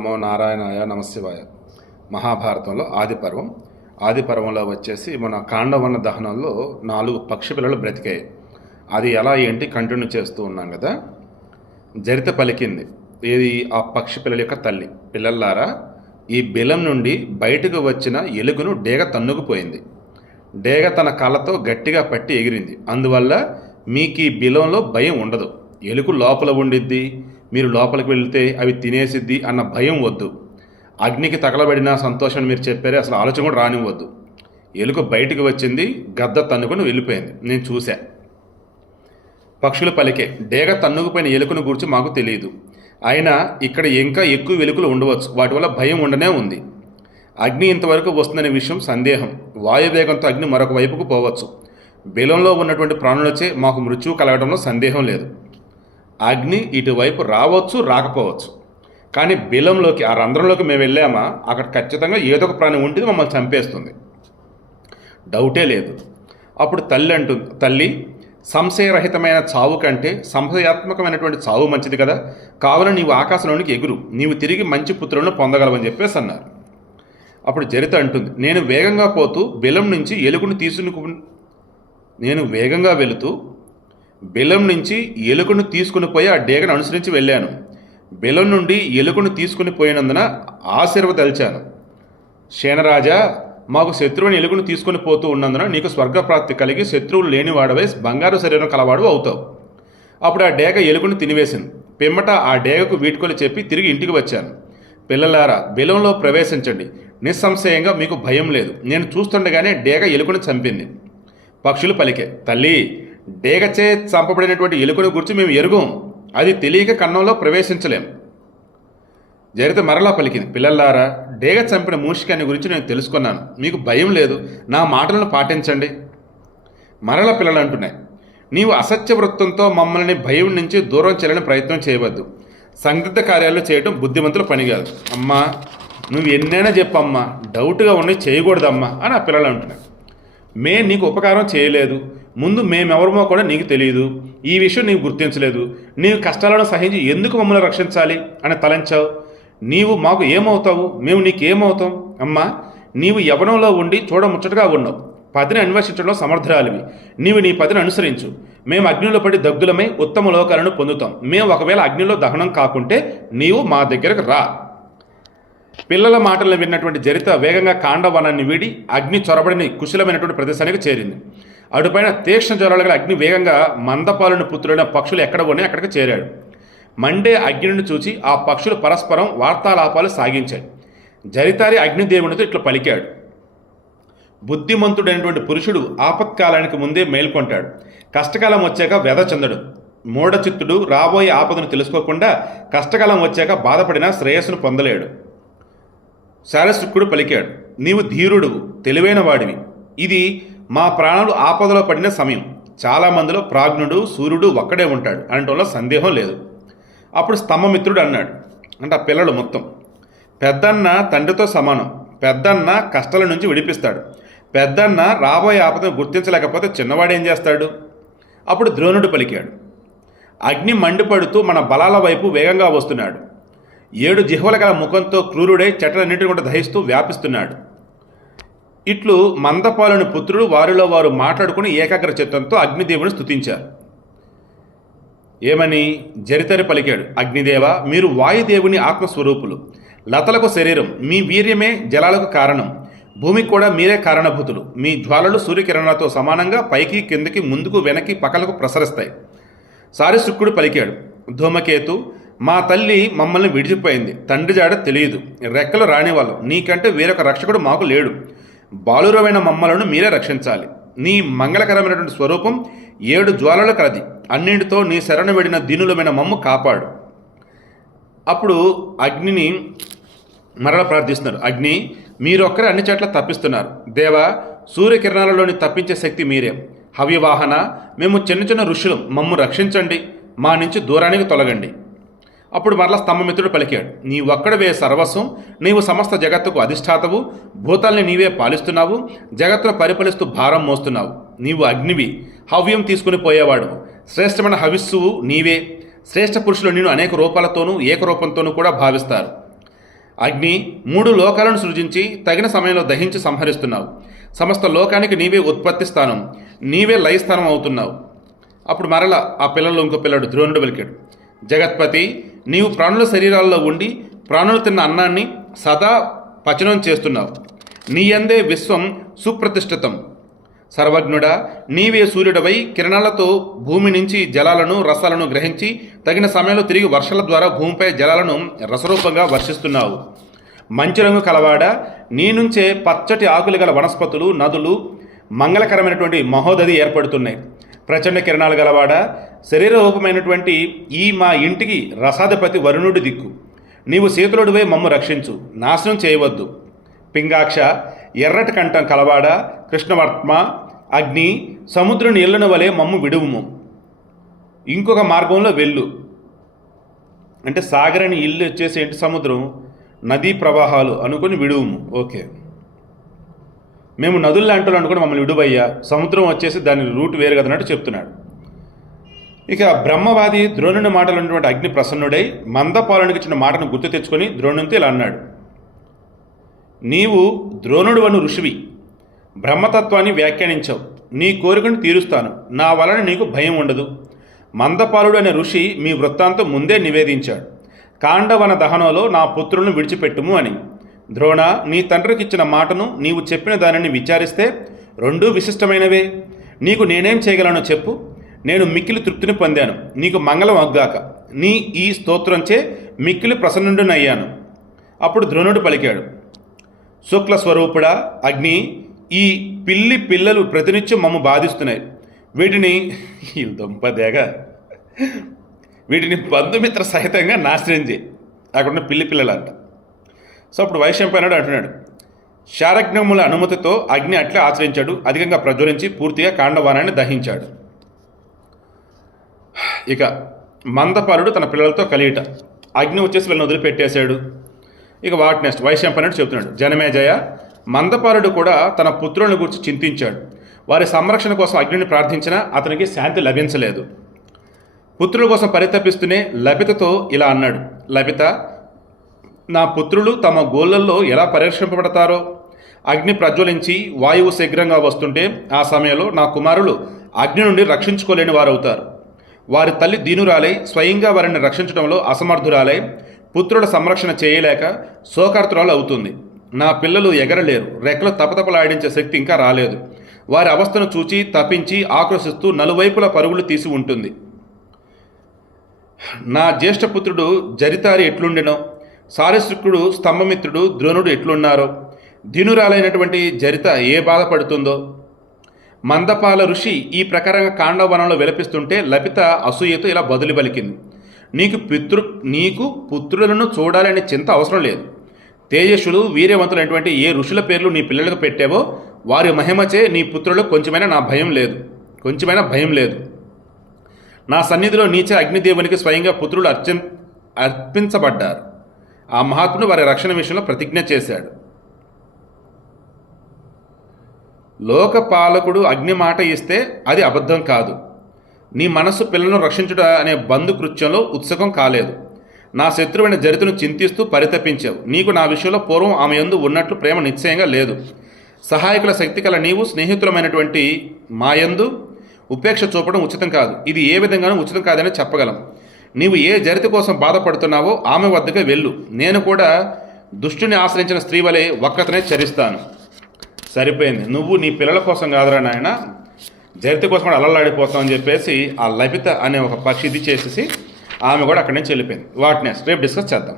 నమో నారాయణాయ నమశివాయ. మహాభారతంలో ఆది పర్వంలో వచ్చేసి మన కాండవన దహనంలో 4 పక్షి పిల్లలు బ్రతికాయి. అది ఎలా ఏంటి కంటిన్యూ చేస్తూ ఉన్నాం కదా. జరిత పలికింది, ఏది ఆ పక్షి పిల్లల యొక్క తల్లి, పిల్లల్లారా ఈ బిలం నుండి బయటకు వచ్చిన ఎలుగును డేగ తన్నుకుపోయింది. డేగ తన కళ్ళతో గట్టిగా పట్టి ఎగిరింది. అందువల్ల మీకు ఈ బిలంలో భయం ఉండదు. ఎలుగు లోపల ఉండిద్ది, మీరు లోపలికి వెళితే అవి తినేసిద్ది అన్న భయం వద్దు. అగ్నికి తగలబడిన సంతోషం మీరు చెప్పారే, అసలు ఆలోచన కూడా రానివ్వద్దు. ఎలుక బయటికి వచ్చింది, గద్ద తన్నుకొని వెళ్ళిపోయింది, నేను చూశా. పక్షులు పలికే, డేగ తన్నుకుపోయిన ఎలుకను గురించి మాకు తెలియదు. అయినా ఇక్కడ ఇంకా ఎక్కువ ఎలుకలు ఉండవచ్చు, వాటి వల్ల భయం ఉండనే ఉంది. అగ్ని ఇంతవరకు వస్తుందనే విషయం సందేహం. వాయువేగంతో అగ్ని మరొక వైపుకు పోవచ్చు. బిలంలో ఉన్నటువంటి ప్రాణులచే మాకు మృత్యువు కలగడంలో సందేహం లేదు. అగ్ని ఇటువైపు రావచ్చు, రాకపోవచ్చు. కానీ బిలంలోకి, ఆ రంధ్రంలోకి మేము వెళ్ళామా, అక్కడ ఖచ్చితంగా ఏదో ఒక ప్రాణి ఉంటుంది, మమ్మల్ని చంపేస్తుంది, డౌటే లేదు. అప్పుడు తల్లి సంశయరహితమైన చావు కంటే సంశయాత్మకమైనటువంటి చావు మంచిది కదా, కావున నీవు ఆకాశంలోనికి ఎగురు, నీవు తిరిగి మంచి పుత్రులను పొందగలవని చెప్పేసి అన్నారు. అప్పుడు జరిత అంటుంది, నేను వేగంగా పోతూ బిలం నుంచి ఎలుకను నేను వేగంగా వెళుతూ బిలం నుంచి ఎలుకను తీసుకుని పోయి ఆ డేగను అనుసరించి వెళ్ళాను. బిలం నుండి ఎలుకను తీసుకుని పోయినందున ఆశీర్వదల్చాను. శేనరాజా, మాకు శత్రువుని ఎలుకను తీసుకుని పోతూ ఉన్నందున నీకు స్వర్గప్రాప్తి కలిగి శత్రువులు లేనివాడవై బంగారు శరీరం కలవాడు అవుతావు. అప్పుడు ఆ డేగ ఎలుకను తినివేసింది. పిమ్మట ఆ డేగకు వీడ్కోలు చెప్పి తిరిగి ఇంటికి వచ్చాను. పిల్లలారా, బిలంలో ప్రవేశించండి, నిస్సంశయంగా మీకు భయం లేదు. నేను చూస్తుండగానే డేగ ఎలుకను చంపింది. పక్షులు పలికే, తల్లి డేగచే చంపబడినటువంటి ఎలుకను గురించి మేము ఎరుగం, అది తెలియక కన్నంలో ప్రవేశించలేం. జరిత మరలా పలికింది, పిల్లల్లారా, డేగ చంపిన మూషికాన్ని గురించి నేను తెలుసుకున్నాను, మీకు భయం లేదు, నా మాటలను పాటించండి. మరలా పిల్లలు అంటున్నాయి, నీవు అసత్య వృత్తంతో మమ్మల్ని భయం నుంచి దూరం చేయాలని ప్రయత్నం చేయవద్దు. సందిగ్ధ కార్యాలు చేయడం బుద్ధిమంతుల పని కాదు. అమ్మా, నువ్వు ఎన్నైనా చెప్పమ్మా, డౌట్గా ఉన్నాయి చేయకూడదమ్మా అని ఆ పిల్లలు అంటున్నాయి. నీకు ఉపకారం చేయలేదు, ముందు మేమెవరమో కూడా నీకు తెలియదు, ఈ విషయం నీవు గుర్తించలేదు, నీవు కష్టాలను సహించి ఎందుకు మమ్మల్ని రక్షించాలి అని తలంచావు. నీవు మాకు ఏమవుతావు, మేము నీకేమవుతాం? అమ్మా, నీవు యవనంలో ఉండి చూడముచ్చటగా ఉన్నావు, పతిని అన్వేషించడంలో సమర్థురాలివి, నీవు నీ పతిని అనుసరించు. మేము అగ్నిలో పడి దగ్ధులమై ఉత్తమ లోకాలను పొందుతాం. మేము ఒకవేళ అగ్నిలో దహనం కాకుంటే నీవు మా దగ్గరకు రా. పిల్లల మాటలను విన్నటువంటి జరిత వేగంగా కాండవనాన్ని వీడి అగ్ని చొరబడిని కుశలమైనటువంటి ప్రదేశానికి చేరింది. అటుపైన తీక్ష్ణ జ్వరాలు గల అగ్ని వేగంగా మందపాలను పుత్రులైన పక్షులు ఎక్కడ ఉన్నాయి అక్కడికి చేరాడు. మండే అగ్నిని చూచి ఆ పక్షులు పరస్పరం వార్తాలాపాలు సాగించాయి. జరితారి అగ్నిదేవునితో ఇట్లా పలికాడు, బుద్ధిమంతుడైనటువంటి పురుషుడు ఆపత్కాలానికి ముందే మేల్కొంటాడు, కష్టకాలం వచ్చాక వ్యధ చెందడు. మూఢచిత్తుడు రాబోయే ఆపదను తెలుసుకోకుండా కష్టకాలం వచ్చాక బాధపడినా శ్రేయస్సును పొందలేడు. శారశృకుడు పలికాడు, నీవు ధీరుడు, తెలివైన వాడివి. ఇది మా ప్రాణులు ఆపదలో పడిన సమయం. చాలామందిలో ప్రాజ్ఞుడు సూర్యుడు ఒక్కడే ఉంటాడు అనటంలో సందేహం లేదు. అప్పుడు స్తంభమిత్రుడు అన్నాడు, అంటే ఆ పిల్లలు మొత్తం, పెద్దన్న తండ్రితో సమానం, పెద్దన్న కష్టాల నుంచి విడిపిస్తాడు, పెద్దన్న రాబోయే ఆపదను గుర్తించలేకపోతే చిన్నవాడేం చేస్తాడు? అప్పుడు ద్రోణుడు పలికాడు, అగ్ని మండిపడుతూ మన బలాల వైపు వేగంగా వస్తున్నాడు. 7 జిహ్వల గల ముఖంతో క్రూరుడై చెట్లన్నింటిని కూడా దహిస్తూ వ్యాపిస్తున్నాడు. ఇట్లు మందపాలుని పుత్రుడు వారిలో వారు మాట్లాడుకుని ఏకాగ్ర చిత్తంతో అగ్నిదేవుని స్తుతించారు. ఏమని? జరితరి పలికాడు, అగ్నిదేవ, మీరు వాయుదేవుని ఆత్మస్వరూపులు, లతలకు శరీరం, మీ వీర్యమే జలాలకు కారణం, భూమికి కూడా మీరే కారణభూతులు. మీ జ్వాలలు సూర్యకిరణాలతో సమానంగా పైకి కిందకి ముందుకు వెనక్కి పక్కలకు ప్రసరిస్తాయి. శారశృకుడు పలికాడు, ధూమకేతు, మా తల్లి మమ్మల్ని విడిచిపోయింది, తండ్రి జాడ తెలియదు, రెక్కలు రానివాళ్ళం, నీకంటే వేరొక రక్షకుడు మాకు లేడు, బాలురమైన మమ్మలను మీరే రక్షించాలి. నీ మంగళకరమైనటువంటి స్వరూపం 7 జ్వాలలు కలది, అన్నింటితో నీ శరణు వెడిన దీనులమైన మమ్ము కాపాడు. అప్పుడు అగ్నిని మరల ప్రార్థిస్తున్నారు, అగ్ని, మీరొక్కరే అన్ని చోట్ల తప్పిస్తున్నారు. దేవా, సూర్యకిరణాలలోని తప్పించే శక్తి మీరే. హవ్యవాహన, మేము చిన్న చిన్న ఋషులం, మమ్ము రక్షించండి, మా నుంచి దూరానికి తొలగండి. అప్పుడు మరలా స్తంభమిత్రుడు పలికాడు, నీవొక్కడవే సర్వస్వం, నీవు సమస్త జగత్తుకు అధిష్టాతవు, భూతాల్ని నీవే పాలిస్తున్నావు, జగత్తును పరిపాలిస్తూ భారం మోస్తున్నావు. నీవు అగ్నివి, హవ్యం తీసుకుని పోయేవాడు, శ్రేష్టమైన హవిస్సువు నీవే. శ్రేష్ఠ పురుషులు నిన్ను అనేక రూపాలతోనూ ఏకరూపంతోనూ కూడా భావిస్తారు. అగ్ని 3 లోకాలను సృజించి తగిన సమయంలో దహించి సంహరిస్తున్నావు. సమస్త లోకానికి నీవే ఉత్పత్తి స్థానం, నీవే లయస్థానం అవుతున్నావు. అప్పుడు మరలా ఆ పిల్లలు ఇంకో పిల్లడు ద్రోణుడు పలికాడు, జగత్పతి, నీవు ప్రాణుల శరీరాల్లో ఉండి ప్రాణులు తిన్న అన్నాన్ని సదా పచనం చేస్తున్నావు. నీ యందే విశ్వం సుప్రతిష్ఠితం. సర్వజ్ఞుడా, నీవే సూర్యుడవై కిరణాలతో భూమి నుంచి జలాలను రసాలను గ్రహించి తగిన సమయంలో తిరిగి వర్షాల ద్వారా భూమిపై జలాలను రసరూపంగా వర్షిస్తున్నావు. మంచి రంగు కలవాడ, నీ నుంచే పచ్చటి ఆకులు గల వనస్పతులు, నదులు, మంగళకరమైనటువంటి మహోదధి ఏర్పడుతున్నాయి. ప్రచండ కిరణాలు గలవాడ, శరీర రూపమైనటువంటి ఈ మా ఇంటికి రసాధిపతి వరుణుడి దిక్కు. నీవు శీతలుడివై మమ్ము రక్షించు, నాశనం చేయవద్దు. పింగాక్ష, ఎర్రటి కంఠం కలవాడ, కృష్ణవర్త్మ, అగ్ని, సముద్రం నీళ్లను వలె మమ్ము విడువుము. ఇంకొక మార్గంలో వెళ్ళు. అంటే సాగరని ఇల్లు వచ్చేసి ఏంటి, సముద్రం, నదీ ప్రవాహాలు అనుకుని విడువుము. ఓకే, మేము నదులు లాంటి అనుకుని మమ్మల్ని విడువయ్యా, సముద్రం వచ్చేసి దాని రూట్ వేరు కదన్నట్టు చెప్తున్నాడు. ఇక బ్రహ్మవాది ద్రోణుని మాటలు ఉన్నటువంటి అగ్ని ప్రసన్నుడై మందపాలనికి ఇచ్చిన మాటను గుర్తు తెచ్చుకొని ద్రోణునితో ఇలా అన్నాడు, నీవు ద్రోణుడు అను ఋషివి, బ్రహ్మతత్వాన్ని వ్యాఖ్యానించావు. నీ కోరికను తీరుస్తాను, నా వలన నీకు భయం ఉండదు. మందపాలుడు అనే ఋషి మీ వృత్తాంతం ముందే నివేదించాడు. కాండవన దహనంలో నా పుత్రులను విడిచిపెట్టుము అని. ద్రోణ, నీ తండ్రికి ఇచ్చిన మాటను నీవు చెప్పిన దానిని విచారిస్తే రెండూ విశిష్టమైనవే. నీకు నేనేం చేయగలను చెప్పు. నేను మిక్కిలి తృప్తిని పొందాను, నీకు మంగళం అగ్గాక. నీ ఈ స్తోత్రంచే మిక్కిలి ప్రసన్నుడినయ్యాను. అప్పుడు ద్రోణుడు పలికాడు, శుక్ల స్వరూపుడా అగ్ని, ఈ పిల్లి పిల్లలు ప్రతినిత్యం మమ్మ బాధిస్తున్నాయి. వీటిని వీటిని బంధుమిత్ర సహితంగా నాశనం చేయి. అక్కడున్న పిల్లి పిల్లలు అంట. సో అప్పుడు వైశంపాయనుడు అంటున్నాడు, శారజ్ఞముల అనుమతితో అగ్ని అట్లే ఆచరించాడు. అధికంగా ప్రజ్వలించి పూర్తిగా కాండవానాన్ని దహించాడు. ఇక మందపాలుడు తన పిల్లలతో కలియట, అగ్ని వచ్చేసి వీళ్ళని వదిలిపెట్టేశాడు. ఇక వాటి నెక్స్ట్ వైశంపాయనుడు చెబుతున్నాడు, జనమేజయ, మందపాలుడు కూడా తన పుత్రులను గురించి చింతించాడు. వారి సంరక్షణ కోసం అగ్నిని ప్రార్థించినా అతనికి శాంతి లభించలేదు. పుత్రుల కోసం పరితపిస్తూనే లభితతో ఇలా అన్నాడు, లభిత, నా పుత్రులు తమ గోళ్ళల్లో ఎలా పరిరక్షింపబడతారో. అగ్ని ప్రజ్వలించి వాయువు శీఘ్రంగా వస్తుంటే ఆ సమయంలో నా కుమారులు అగ్ని నుండి రక్షించుకోలేని వారవుతారు. వారి తల్లి దీనురాలై స్వయంగా వారిని రక్షించడంలో అసమర్థురాలై పుత్రుల సంరక్షణ చేయలేక శోకార్తురాలు అవుతుంది. నా పిల్లలు ఎగరలేరు, రెక్కలు తపతపలాడించే శక్తి ఇంకా రాలేదు. వారి అవస్థను చూచి తప్పించి ఆక్రోశిస్తూ నలువైపుల పరుగులు తీసి ఉంటుంది. నా జ్యేష్ఠపుత్రుడు జరితారి ఎట్లుండెనో, సారశృకుడు స్తంభమిత్రుడు ద్రోణుడు ఎట్లున్నారో, దీనురాలైనటువంటి జరిత ఏ బాధపడుతుందో. మందపాల ఋషి ఈ ప్రకారంగా కాండవనంలో విలపిస్తుంటే లభిత అసూయతో ఇలా బదులు పలికింది, నీకు పుత్రులను చూడాలనే చింత అవసరం లేదు. తేజస్సులు వీర్యవంతులైనటువంటి ఏ ఋషుల పేర్లు నీ పిల్లలకు పెట్టావో వారి మహిమచే నీ పుత్రులకు కొంచెమైనా భయం లేదు. నా సన్నిధిలో నీచ అగ్నిదేవునికి స్వయంగా పుత్రులు అర్పించబడ్డారు. ఆ మహాత్ముడు వారి రక్షణ విషయంలో ప్రతిజ్ఞ చేశాడు. లోకపాలకుడు అగ్ని మాట ఇస్తే అది అబద్ధం కాదు. నీ మనస్సు పిల్లలను రక్షించుట అనే బంధు కృత్యంలో ఉత్సుకం కాలేదు. నా శత్రువైన జరితను చింతిస్తూ పరితపించావు. నీకు నా విషయంలో పూర్వం ఆమె యందు ఉన్నట్లు ప్రేమ నిశ్చయంగా లేదు. సహాయకుల శక్తి కల నీవు స్నేహితులమైనటువంటి మాయందు ఉపేక్ష చూపడం ఉచితం కాదు. ఇది ఏ విధంగానూ ఉచితం కాదని చెప్పగలం. నీవు ఏ జరిత కోసం బాధపడుతున్నావో ఆమె వద్దకే వెళ్ళు. నేను కూడా దుష్టుని ఆశ్రయించిన స్త్రీ వలె ఒక్కతనే చరిస్తాను. సరిపోయింది, నువ్వు నీ పిల్లల కోసం కాదురా నాయన, జరిత కోసం కూడా అల్లలాడిపోతావు అని చెప్పేసి ఆ లభిత అనే ఒక పక్షి ఇది చేసేసి ఆమె కూడా అక్కడి నుంచి వెళ్ళిపోయింది. వాటిని రేపు డిస్కస్ చేద్దాం.